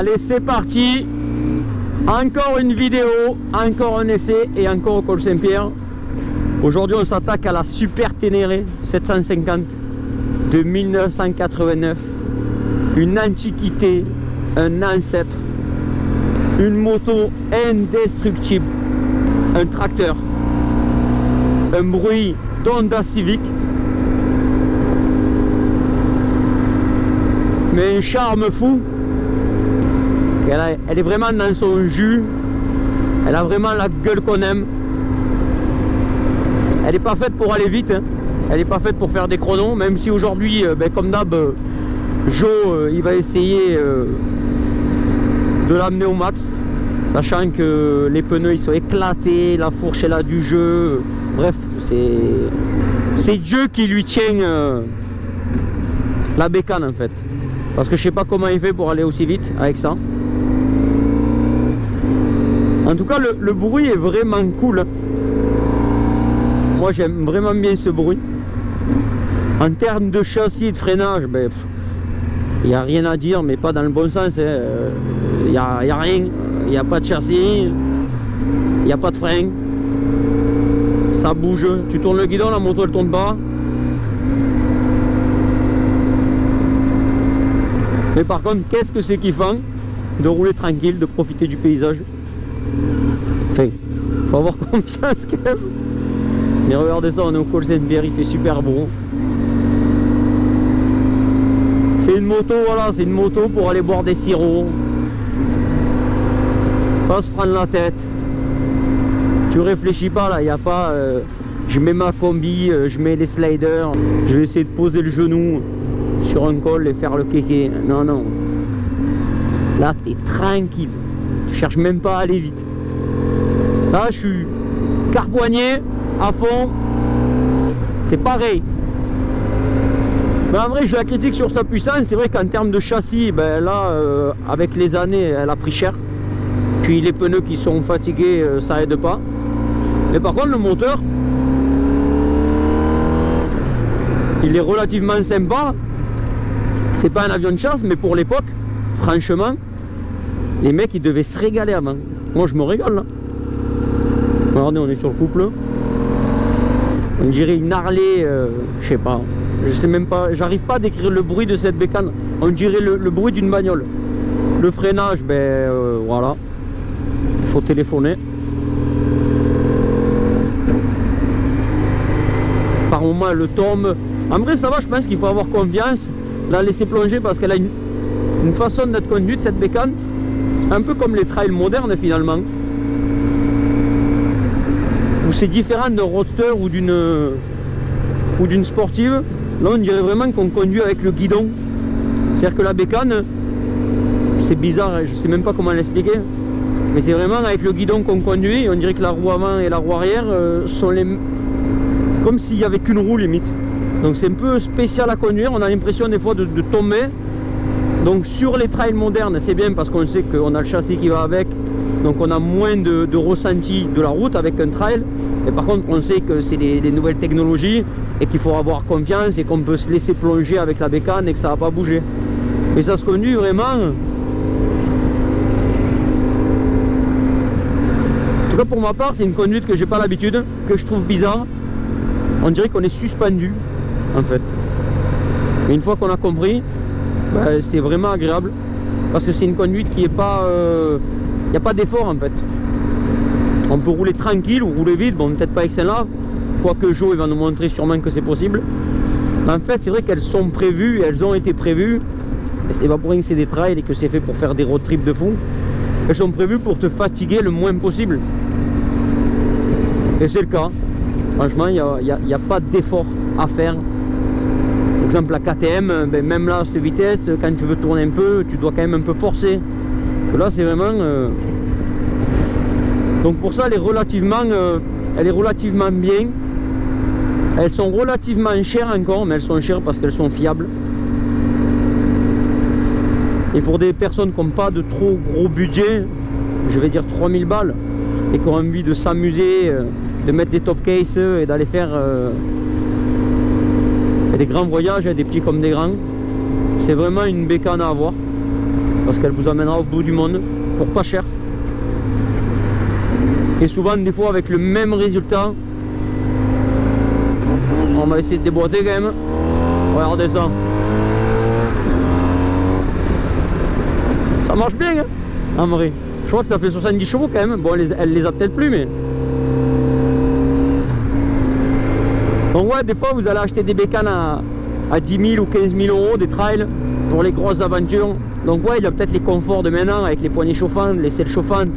Allez, c'est parti. Encore une vidéo, encore un essai et encore au col Saint-Pierre. Aujourd'hui, on s'attaque à la Super Ténéré 750 de 1989. Une antiquité, un ancêtre, une moto indestructible, un tracteur, un bruit d'Honda Civic, mais un charme fou. Elle est vraiment dans son jus, elle a vraiment la gueule qu'on aime. Elle n'est pas faite pour aller vite, hein. Elle n'est pas faite pour faire des chronos, même si aujourd'hui, comme d'hab, Joe il va essayer de l'amener au max, sachant que les pneus ils sont éclatés, la fourche est là du jeu. Bref, c'est Dieu qui lui tient la bécane en fait, parce que je sais pas comment il fait pour aller aussi vite avec ça. En tout cas, le bruit est vraiment cool. Moi j'aime vraiment bien ce bruit. En termes de châssis et de freinage, il n'y a rien à dire, mais pas dans le bon sens. Il n'y a rien, il n'y a pas de châssis, il n'y a pas de frein. Ça bouge, tu tournes le guidon, la moto elle tourne pas. Mais par contre, qu'est-ce que c'est kiffant de rouler tranquille, de profiter du paysage. Enfin, faut avoir confiance quand même. Mais regardez ça, on est au col Saint-Pierre, il fait super beau. C'est une moto, voilà, c'est une moto pour aller boire des sirops. Pas se prendre la tête. Tu réfléchis pas là, il n'y a pas je mets ma combi, je mets les sliders, je vais essayer de poser le genou sur un col et faire le kéké. Non, non. Là, tu es tranquille. Tu cherches même pas à aller vite. Là, je suis carboigné à fond. C'est pareil. Mais en vrai, je la critique sur sa puissance. C'est vrai qu'en termes de châssis, là, avec les années, elle a pris cher. Puis les pneus qui sont fatigués, ça aide pas. Mais par contre, le moteur, il est relativement sympa. C'est pas un avion de chasse, mais pour l'époque, franchement, les mecs, ils devaient se régaler avant. Moi, je me régale là. Regardez, on est sur le couple. On dirait une Harley, je sais pas. Je sais même pas, j'arrive pas à décrire le bruit de cette bécane. On dirait le bruit d'une bagnole. Le freinage, voilà. Il faut téléphoner. Par moment, elle tombe. En vrai, ça va, je pense qu'il faut avoir confiance. La laisser plonger parce qu'elle a une façon d'être conduite, cette bécane. Un peu comme les trails modernes finalement. Où c'est différent d'un roadster ou d'une sportive. Là on dirait vraiment qu'on conduit avec le guidon. C'est-à-dire que la bécane, c'est bizarre, je sais même pas comment l'expliquer. Mais c'est vraiment avec le guidon qu'on conduit. On dirait que la roue avant et la roue arrière sont comme s'il n'y avait qu'une roue limite. Donc c'est un peu spécial à conduire, on a l'impression des fois de tomber. Donc sur les trails modernes, c'est bien parce qu'on sait qu'on a le châssis qui va avec. Donc on a moins de ressenti de la route avec un trail. Et par contre, on sait que c'est des nouvelles technologies et qu'il faut avoir confiance et qu'on peut se laisser plonger avec la bécane et que ça va pas bouger. Et ça se conduit vraiment. En tout cas pour ma part, c'est une conduite que j'ai pas l'habitude, que je trouve bizarre. On dirait qu'on est suspendu en fait. Mais une fois qu'on a compris, c'est vraiment agréable parce que c'est une conduite qui est pas, il n'y a pas d'effort en fait. On peut rouler tranquille ou rouler vite, bon peut-être pas avec celle-là, quoique Joe il va nous montrer sûrement que c'est possible. Mais en fait c'est vrai qu'elles sont prévues, elles ont été prévues, et c'est pas pour rien que c'est des trails et que c'est fait pour faire des road trips de fou. Elles sont prévues pour te fatiguer le moins possible. Et c'est le cas. Franchement il n'y a pas d'effort à faire. Par exemple la KTM, même là à cette vitesse, quand tu veux tourner un peu, tu dois quand même un peu forcer. Que là c'est vraiment... Donc pour ça elle est relativement bien. Elles sont relativement chères encore, mais elles sont chères parce qu'elles sont fiables. Et pour des personnes qui n'ont pas de trop gros budget, je vais dire 3000 balles, et qui ont envie de s'amuser, de mettre des top cases et d'aller faire des grands voyages, des petits comme des grands, c'est vraiment une bécane à avoir. parce qu'elle vous amènera au bout du monde pour pas cher. Et souvent, des fois, avec le même résultat. On va essayer de déboîter quand même. Regardez ça. Ça marche bien, hein, en vrai. Je crois que ça fait 70 chevaux quand même. Bon, elle les a peut-être plus, mais... Donc ouais, des fois, vous allez acheter des bécanes à 10 000 ou 15 000 euros, des trails, pour les grosses aventures. Donc ouais, il y a peut-être les conforts de maintenant, avec les poignées chauffantes, les selles chauffantes,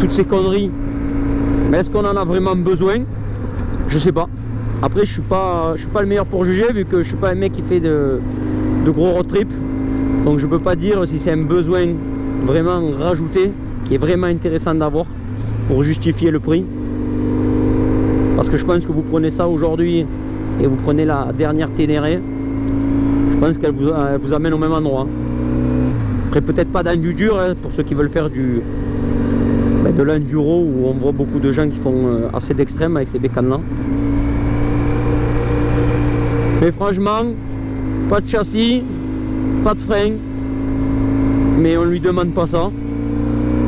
toutes ces conneries. Mais est-ce qu'on en a vraiment besoin? Je sais pas. Après, je suis pas le meilleur pour juger, vu que je suis pas un mec qui fait de gros road trip. Donc je peux pas dire si c'est un besoin vraiment rajouté, qui est vraiment intéressant d'avoir pour justifier le prix. Parce que je pense que vous prenez ça aujourd'hui et vous prenez la dernière Ténéré, je pense qu'elle vous amène au même endroit. Après, peut-être pas dans du dur, hein, pour ceux qui veulent faire de l'enduro, où on voit beaucoup de gens qui font assez d'extrême avec ces bécanes là. Mais franchement, pas de châssis, pas de frein, mais on lui demande pas ça.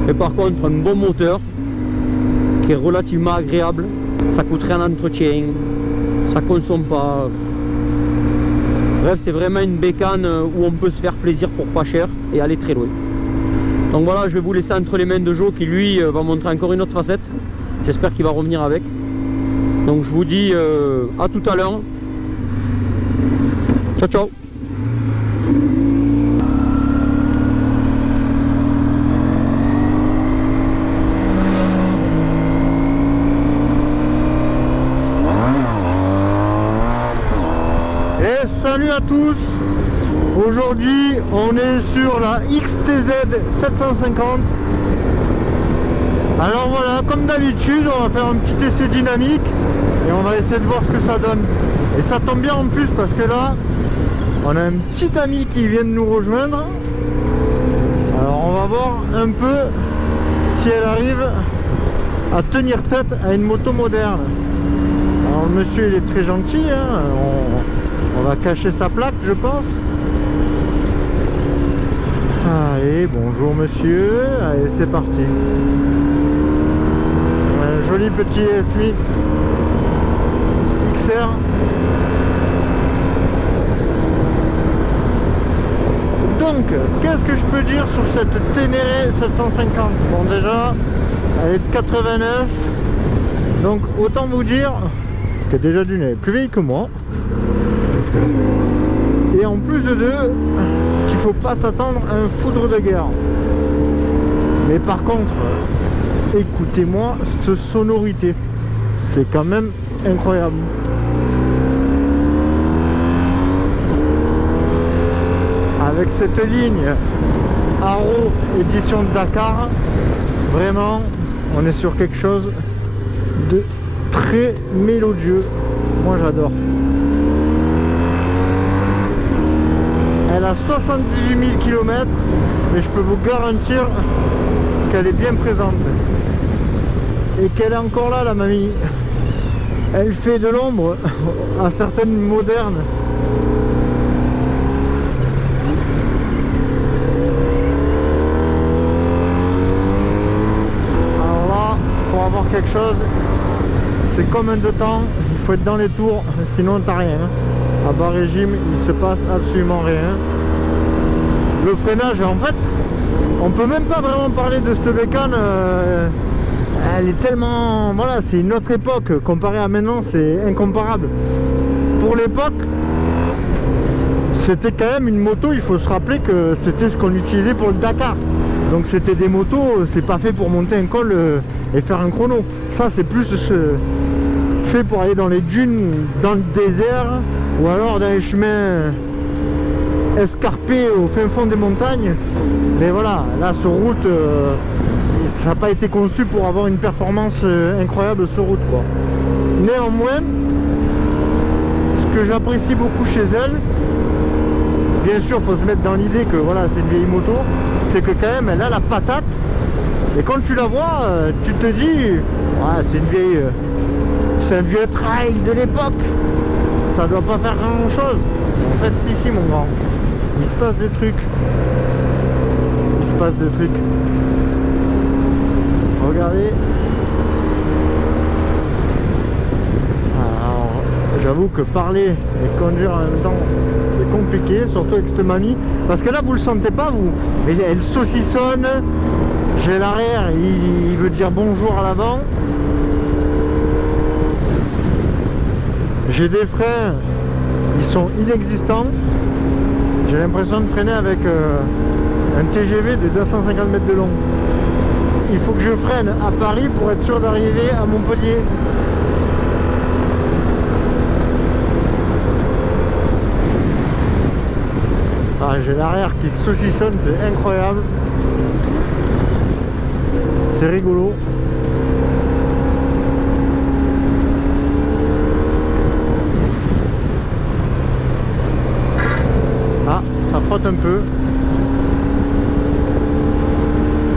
Et par contre, un bon moteur qui est relativement agréable, ça coûte rien en entretien, ça consomme pas. Bref, c'est vraiment une bécane où on peut se faire plaisir pour pas cher et aller très loin. Donc voilà, je vais vous laisser entre les mains de Joe qui lui va montrer encore une autre facette. J'espère qu'il va revenir avec. Donc je vous dis à tout à l'heure. Ciao ciao. Et salut à tous. Aujourd'hui on est sur la XTZ 750. Alors voilà, comme d'habitude on va faire un petit essai dynamique et on va essayer de voir ce que ça donne. Et ça tombe bien en plus parce que là on a un petit ami qui vient de nous rejoindre. Alors on va voir un peu si elle arrive à tenir tête à une moto moderne. Alors le monsieur il est très gentil, hein. On va cacher sa plaque je pense. Allez, bonjour monsieur, allez c'est parti. Un joli petit SMI XR. Donc, qu'est-ce que je peux dire sur cette Ténéré 750? Bon déjà, elle est de 89. Donc autant vous dire que déjà d'une elle est plus vieille que moi. Et en plus de deux, qu'il faut pas s'attendre à un foudre de guerre. Mais par contre, écoutez-moi cette sonorité. C'est quand même incroyable. Avec cette ligne Haro édition de Dakar, vraiment on est sur quelque chose de très mélodieux. Moi j'adore. Elle a 78 000 km, mais je peux vous garantir qu'elle est bien présente. Et qu'elle est encore là la mamie. Elle fait de l'ombre à certaines modernes. Avoir quelque chose, c'est comme un deux temps, il faut être dans les tours, sinon t'as rien. À bas régime, il se passe absolument rien. Le freinage, en fait, on peut même pas vraiment parler de cette bécane. Elle est tellement, voilà, c'est une autre époque comparé à maintenant, c'est incomparable. Pour l'époque, c'était quand même une moto. Il faut se rappeler que c'était ce qu'on utilisait pour le Dakar. Donc c'était des motos, c'est pas fait pour monter un col et faire un chrono. Ça c'est plus fait pour aller dans les dunes, dans le désert, ou alors dans les chemins escarpés au fin fond des montagnes. Mais voilà, là sur route, ça n'a pas été conçu pour avoir une performance incroyable sur route quoi. Néanmoins, ce que j'apprécie beaucoup chez elle, bien sûr il faut se mettre dans l'idée que voilà, c'est une vieille moto, c'est que quand même elle a la patate. Et quand tu la vois, tu te dis, ouais, c'est une vieille, c'est un vieux trail de l'époque. Ça doit pas faire grand chose. En fait, si, mon grand, il se passe des trucs. passe de trucs. Regardez. Alors, j'avoue que parler et conduire en même temps, c'est compliqué, surtout avec cette mamie. Parce que là, vous le sentez pas, vous. Mais elle saucissonne. J'ai l'arrière, il veut dire bonjour à l'avant. J'ai des freins, ils sont inexistants. J'ai l'impression de freiner avec un TGV de 250 mètres de long. Il faut que je freine à Paris pour être sûr d'arriver à Montpellier. Ah, j'ai l'arrière qui saucissonne, c'est incroyable. C'est rigolo. Ah, ça frotte un peu.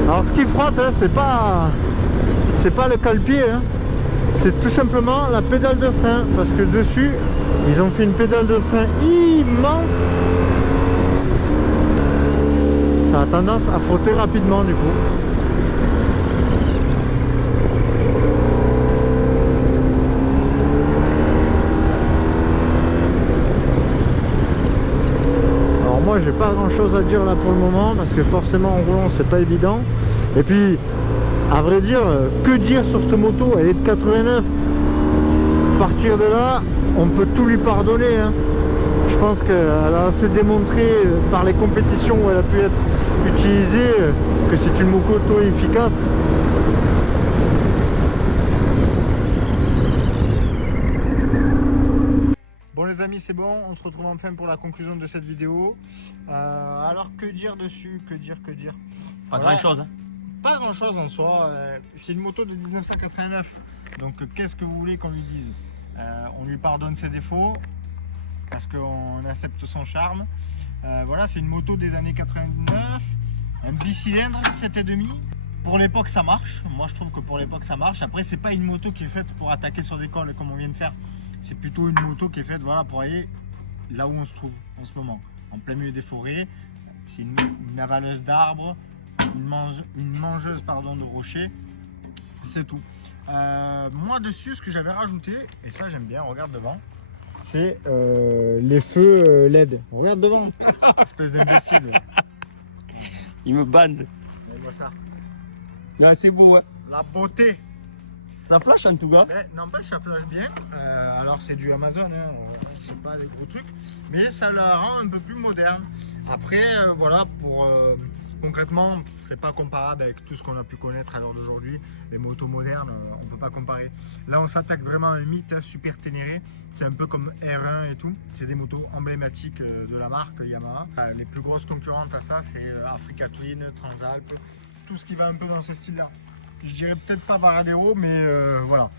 Alors ce qui frotte, hein, c'est pas le cale-pied, hein. C'est tout simplement la pédale de frein. Parce que dessus, ils ont fait une pédale de frein immense. Ça a tendance à frotter rapidement du coup. Alors moi j'ai pas grand chose à dire là pour le moment parce que forcément en roulant c'est pas évident. Et puis à vrai dire, que dire sur cette moto? Elle est de 89. À partir de là, on peut tout lui pardonner, hein. Je pense qu'elle a assez démontré par les compétitions où elle a pu être utilisée que c'est une moto efficace. Bon les amis, c'est bon, on se retrouve enfin pour la conclusion de cette vidéo. Alors que dire dessus, que dire Pas Ouais. grand chose. Hein. Pas grand chose en soi, c'est une moto de 1989, donc qu'est-ce que vous voulez qu'on lui dise? On lui pardonne ses défauts, parce qu'on accepte son charme. Voilà, c'est une moto des années 89, un bicylindre 7,5. Pour l'époque ça marche, moi je trouve que pour l'époque ça marche. Après c'est pas une moto qui est faite pour attaquer sur des cols comme on vient de faire. C'est plutôt une moto qui est faite voilà, pour aller là où on se trouve en ce moment, en plein milieu des forêts. C'est une avaleuse d'arbres, une mangeuse pardon, de rochers, c'est tout. Moi dessus ce que j'avais rajouté, et ça j'aime bien, regarde devant, c'est les feux LED. Regarde devant, espèce d'imbécile. Il me bande. Regarde ça. Non, c'est beau, hein. La beauté. Ça flash en tout cas. Mais n'empêche, ça flash bien. Alors c'est du Amazon, hein. C'est pas des gros trucs, mais ça la rend un peu plus moderne. Après, voilà, pour concrètement, c'est pas comparable avec tout ce qu'on a pu connaître à l'heure d'aujourd'hui. Les motos modernes, on peut pas comparer. Là, on s'attaque vraiment à un mythe, hein, Super Ténéré. C'est un peu comme R1 et tout. C'est des motos emblématiques de la marque Yamaha. Les plus grosses concurrentes à ça, c'est Africa Twin, Transalp, tout ce qui va un peu dans ce style-là. Je dirais peut-être pas Varadero, mais voilà.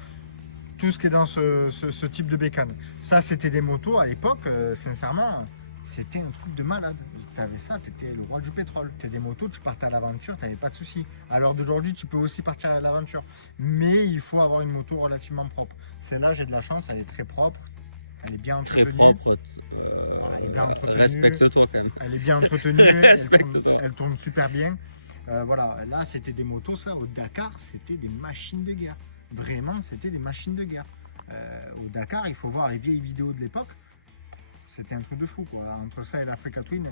Tout ce qui est dans ce type de bécane. Ça, c'était des motos à l'époque, sincèrement, c'était un truc de malade. Tu avais ça, tu étais le roi du pétrole. C'était des motos, tu partais à l'aventure, tu n'avais pas de soucis. À l'heure d'aujourd'hui, tu peux aussi partir à l'aventure. Mais il faut avoir une moto relativement propre. Celle-là, j'ai de la chance, elle est très propre. Elle est bien entretenue. Très propre. Elle est bien entretenue. Respecte-toi quand même. Elle est bien entretenue. Respecte-toi. Elle tourne super bien. Voilà, là, c'était des motos, ça, au Dakar, c'était des machines de guerre. Vraiment, c'était des machines de guerre. Au Dakar, il faut voir les vieilles vidéos de l'époque. C'était un truc de fou, quoi. Entre ça et l'Africa Twin,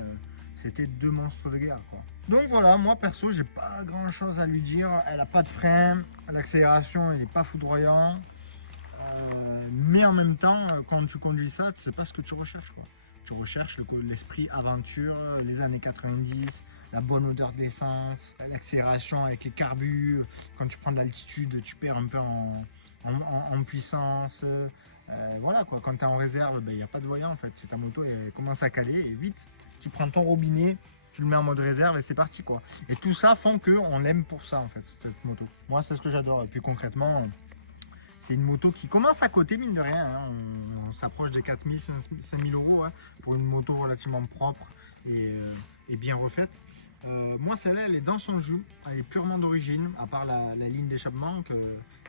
c'était deux monstres de guerre, quoi. Donc voilà, moi perso, j'ai pas grand chose à lui dire. Elle a pas de frein, l'accélération, elle est pas foudroyant. Mais en même temps, quand tu conduis ça, tu sais pas ce que tu recherches, quoi. Tu recherches l'esprit aventure, les années 90, la bonne odeur d'essence, l'accélération avec les carbus. Quand tu prends de l'altitude, tu perds un peu en puissance. Voilà quoi, quand tu es en réserve, il n'y a pas de voyant en fait. Si ta moto elle commence à caler, et vite, tu prends ton robinet, tu le mets en mode réserve et c'est parti quoi. Et tout ça font qu'on l'aime pour ça en fait, cette moto. Moi c'est ce que j'adore. Et puis concrètement, c'est une moto qui commence à coter mine de rien. Hein. On s'approche des 4 000, 5 000 euros hein, pour une moto relativement propre et bien refaite. Moi celle-là elle est dans son jus, elle est purement d'origine, à part la ligne d'échappement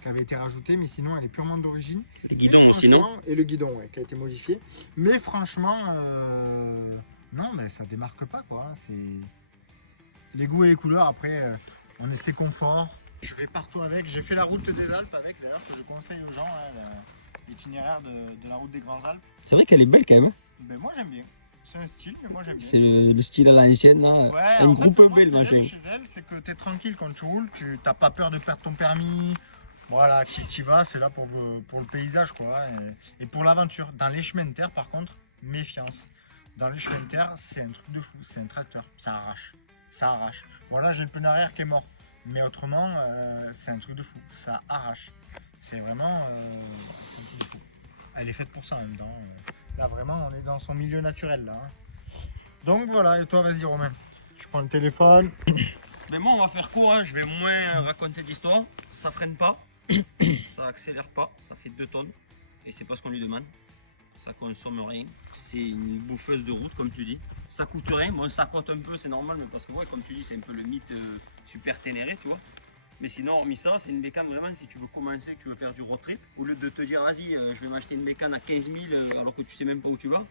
qui avait été rajoutée, mais sinon elle est purement d'origine. Les guidons sinon. Et le guidon ouais, qui a été modifié. Mais franchement, non mais ça démarque pas quoi. Les goûts et les couleurs, après, on essaie confort. Je vais partout avec. J'ai fait la route des Alpes avec, d'ailleurs, que je conseille aux gens, hein, l'itinéraire de la route des Grandes Alpes. C'est vrai qu'elle est belle quand même. Ben, moi, j'aime bien. C'est un style, mais moi, j'aime bien. C'est le style à l'ancienne. Là. Ouais, Un en groupe fait, moi, belle, ce que machin. j'aime chez elle, c'est que tu es tranquille quand tu roules, tu n'as pas peur de perdre ton permis. Voilà, tu vas, c'est là pour le paysage, quoi. Et pour l'aventure. Dans les chemins de terre, par contre, méfiance. Dans les chemins de terre, c'est un truc de fou, c'est un tracteur, ça arrache. Ça arrache. Voilà, j'ai le pneu arrière qui est mort. Mais autrement, c'est un truc de fou, ça arrache. C'est vraiment c'est un truc de fou. Elle est faite pour ça en même temps. Là, vraiment, on est dans son milieu naturel, là. Hein. Donc voilà, et toi, vas-y, Romain. Je prends le téléphone. Mais moi, on va faire court, hein. Je vais moins raconter d'histoire. Ça freine pas, ça accélère pas, ça fait 2 tonnes. Et c'est pas ce qu'on lui demande. Ça consomme rien. C'est une bouffeuse de route, comme tu dis. Ça coûte rien. Bon, ça coûte un peu, c'est normal, mais parce que, ouais, comme tu dis, c'est un peu le mythe super ténéré, tu vois. Mais sinon, hormis ça, c'est une bécane vraiment, si tu veux commencer, que tu veux faire du road trip, au lieu de te dire, vas-y, je vais m'acheter une bécane à 15 000 alors que tu sais même pas où tu vas,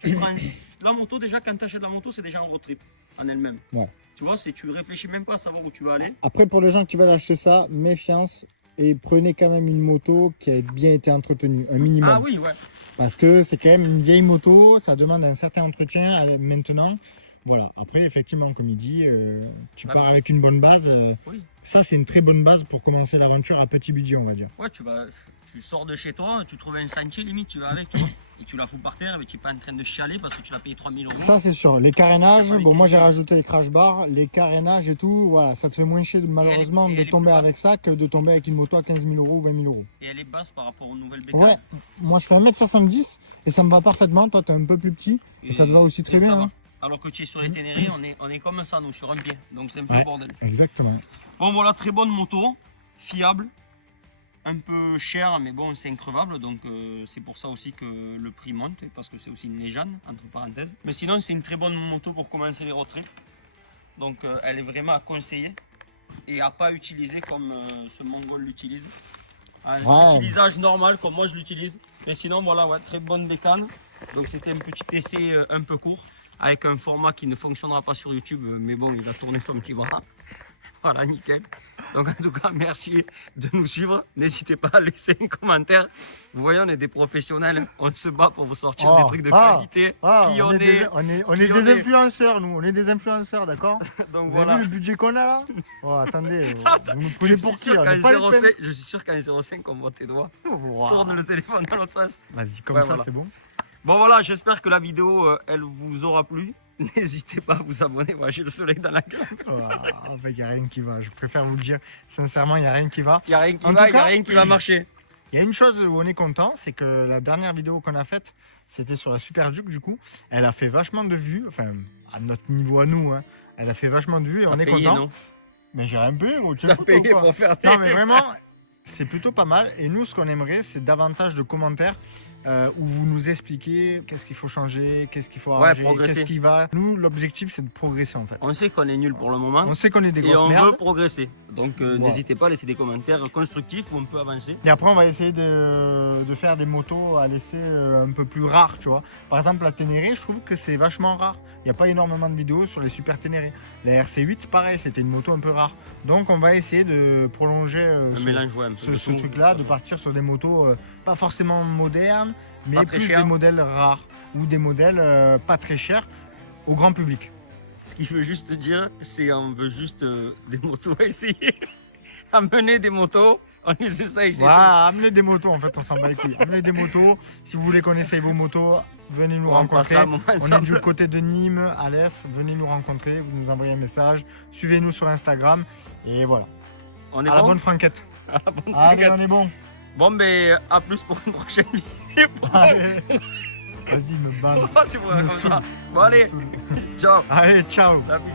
tu prends la moto, déjà, quand tu achètes la moto, c'est déjà un road trip en elle-même. Ouais. Tu vois, tu réfléchis même pas à savoir où tu vas aller. Après, pour les gens qui veulent acheter ça, méfiance et prenez quand même une moto qui a bien été entretenue, un minimum. Ah oui, ouais. Parce que c'est quand même une vieille moto, ça demande un certain entretien maintenant. Voilà, après, effectivement, comme il dit, tu pars avec une bonne base. Oui. Ça, c'est une très bonne base pour commencer l'aventure à petit budget, on va dire. Ouais, tu sors de chez toi, tu trouves un sentier, limite, tu vas avec, tu vois. Et tu la fous par terre, mais tu n'es pas en train de chialer parce que tu l'as payé 3 000 €. Ça, c'est sûr. Les carénages, C'est pas bon, moi j'ai rajouté les crash bars, les carénages et tout, voilà, ça te fait moins chier malheureusement et de elle est tomber plus avec ça que de tomber avec une moto à 15 000 € ou 20 000 €. Et elle est basse par rapport aux nouvelles bécanes. Ouais, moi je fais 1m70 et ça me va parfaitement. Toi, t'es un peu plus petit et ça te va aussi très et ça bien. va. Hein. Alors que tu es sur les Ténérés, on est comme ça, nous, sur un pied. Donc c'est un peu Ouais. le bordel. Exactement. Bon, voilà, très bonne moto, fiable, un peu cher, mais bon, c'est increvable. Donc c'est pour ça aussi que le prix monte, parce que c'est aussi une légende, entre parenthèses. Mais sinon, c'est une très bonne moto pour commencer les road trips. Donc elle est vraiment à conseiller et à pas utiliser comme ce Mongol l'utilise. L'utilisage normal, comme moi je l'utilise. Mais sinon, voilà, ouais, très bonne bécane. Donc c'était un petit essai un peu court, avec un format qui ne fonctionnera pas sur YouTube, mais bon, il a tourné son petit bras. Voilà, nickel. Donc en tout cas, merci de nous suivre. N'hésitez pas à laisser un commentaire. Vous voyez, on est des professionnels. On se bat pour vous sortir des trucs de qualité. on est des influenceurs, nous. On est des influenceurs, d'accord. Donc Vous voilà. avez vu le budget qu'on a là? Oh, attendez, vous nous prenez pour qui? On n'a pas les peines. Je suis sûr qu'en 0,5, on voit tes doigts. Wow. Tourne le téléphone dans l'autre sens. Vas-y, comme Ouais, ça, voilà. c'est bon. Bon voilà, j'espère que la vidéo, elle vous aura plu. N'hésitez pas à vous abonner. Moi, j'ai le soleil dans la gueule. En fait, il n'y a rien qui va. Je préfère vous le dire. Sincèrement, il n'y a rien qui va. Il n'y a rien qui En va, tout il n'y a cas, rien qui va marcher. Il y a une chose où on est content, c'est que la dernière vidéo qu'on a faite, c'était sur la Super Duke du coup. Elle a fait vachement de vues, enfin à notre niveau à nous, hein. Elle a fait vachement de vues et on est content. Non, Mais j'ai rien payé, gros. t'as payé pour faire tes... Non mais vraiment, c'est plutôt pas mal. Et nous, ce qu'on aimerait, c'est davantage de commentaires où vous nous expliquez qu'est-ce qu'il faut changer, qu'est-ce qu'il faut arranger, progresser. qu'est-ce qui va. Nous, l'objectif, c'est de progresser en fait. On sait qu'on est nul pour le moment. On sait qu'on est des Et grosses on merdes. veut progresser. Donc n'hésitez pas à laisser des commentaires constructifs où on peut avancer. Et après, on va essayer de faire des motos à laisser un peu plus rares, tu vois. Par exemple, la Ténéré, je trouve que c'est vachement rare. Il n'y a pas énormément de vidéos sur les Super Ténéré. La RC8, pareil, c'était une moto un peu rare. Donc, on va essayer de prolonger Un mélange, ouais, un peu de ce tout. truc-là, de partir sur des motos pas forcément modernes, mais Pas très plus chères. des modèles rares ou des modèles pas très chers au grand public. Ce qu'il veut juste dire, c'est on veut juste des motos à essayer. Amener des motos, on les essaye. C'est Voilà, amenez des motos, en fait, on s'en bat les couilles. Amenez des motos. Si vous voulez qu'on essaye vos motos, venez nous tout. On rencontrer. passera un moment On est ensemble. du côté de Nîmes, à l'Est. Venez nous rencontrer, vous nous envoyez un message. Suivez-nous sur Instagram. Et voilà. On est À la bon. bonne franquette. À la bonne Allez, franquette. on est bon. Bon, ben, à plus pour une prochaine vidéo. Allez. Vas-y, me banne. Pourquoi tu vois Me comme ça? saoule. Bon, allez, Me saoule. ciao. Allez, ciao. La bise.